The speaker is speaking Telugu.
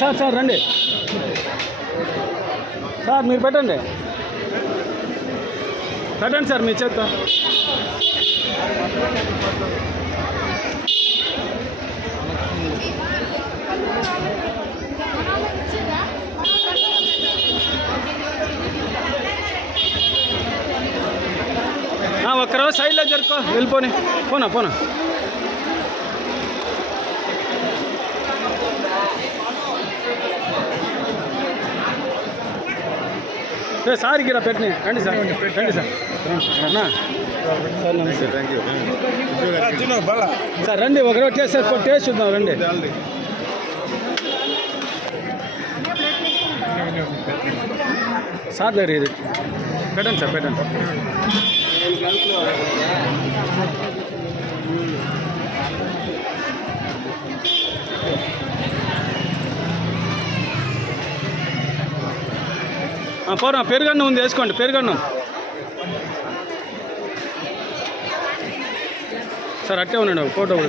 సార్ సార్ రండి సార్, మీరు పెట్టండి పెట్టండి సార్ మీ చేత. ఒక్కరోజు సైడ్లో జరుపుకో, వెళ్ళిపోని పోనా పోనా. సార్ గిరా పెట్టిన రండి సార్, రండి సార్ అన్నా సార్, నమస్తే, థ్యాంక్ యూ సార్. రండి ఒకరోజు టేస్ట్ సార్, టేస్ట్ చూద్దాం రండి. సార్ దగ్గర ఇది పెట్టండి సార్, పెట్టండి. పోరా, పెరుగన్నం ఉంది వేసుకోండి, పెరుగన్నం సార్. అట్టే ఉండండి, ఫోటో